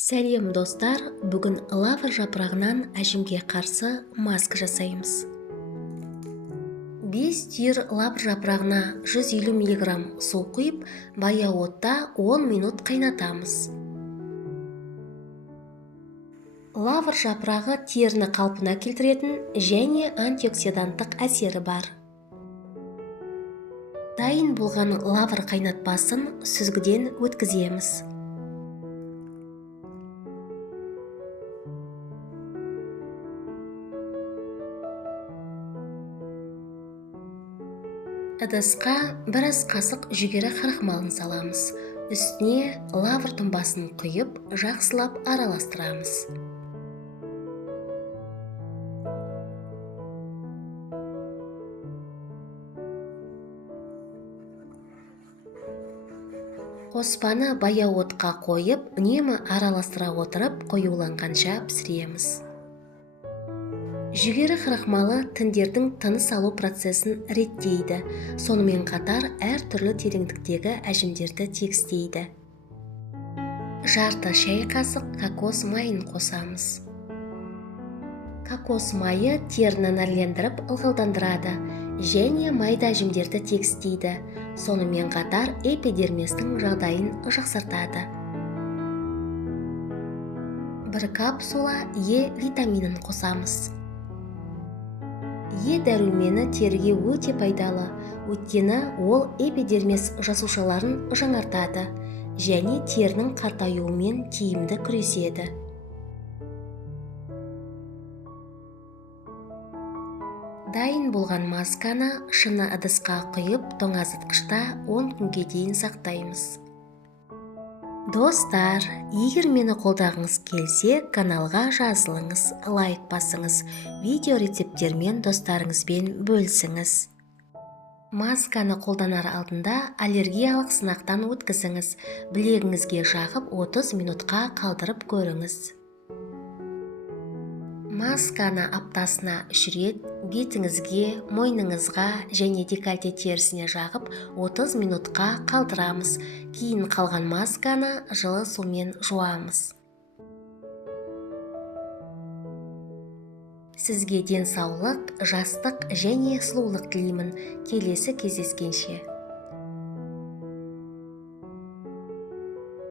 Сәлем достар, бүгін лавр жапырағынан әжімге қарсы маска жасаймыз. 5 түйір лавр жапырағына 150 мг су құйып, баяу отта 10 минут қайнатамыз. Лавр жапырағы теріні қалпына келтіретін және антиоксиданттық әсері бар. Дайын болған лавр қайнатпасын сүзгіден өткіземіз. Ыдысқа бір ас қасық жүгері крахмалын саламыз. Үстіне лавр тұнбасын құйып, жақсылап араластырамыз. Қоспаны баяу отқа қойып, үнемі араластыра отырып, қоюланғанша пісіреміз. Жүгері крахмалы тіндердің тыныс алу процесін реттейді, сонымен қатар әртүрлі тереңдіктегі әжімдерді тегістейді. Жарты шай қасық кокос майын қосамыз. Кокос майы теріні нәрлендіріп ылғалдандырады және майда әжімдерді тегістейді, сонымен қатар эпидермистің жағдайын жақсартады. Бір капсула Е витаминін қосамыз. Е дәрумені теріге өте пайдалы, өйткені ол эпидермис жасушаларын жаңартады және терінің қартаюымен тиімді күреседі. Дайын болған масканы шыны ыдысқа құйып, тоңазытқышта 10 күнге дейін сақтаймыз. Достар, егер мені қолдағыңыз келсе, каналға жазылыңыз, лайк басыңыз, видео рецепттермен достарыңызбен бөлісіңіз. Масканы қолданар алдында аллергиялық сынақтан өткізіңіз, білегіңізге жағып 30 минутқа қалдырып көріңіз. Масканы аптасына 3 рет бетіңізге, мойныңызға және декольте терісіне жағып 30 минутқа қалдырамыз. Кейін қалған масканы жылы сумен жуамыз. Сізге денсаулық, жастық және сұлулық тілеймін. Келесі кездескенше.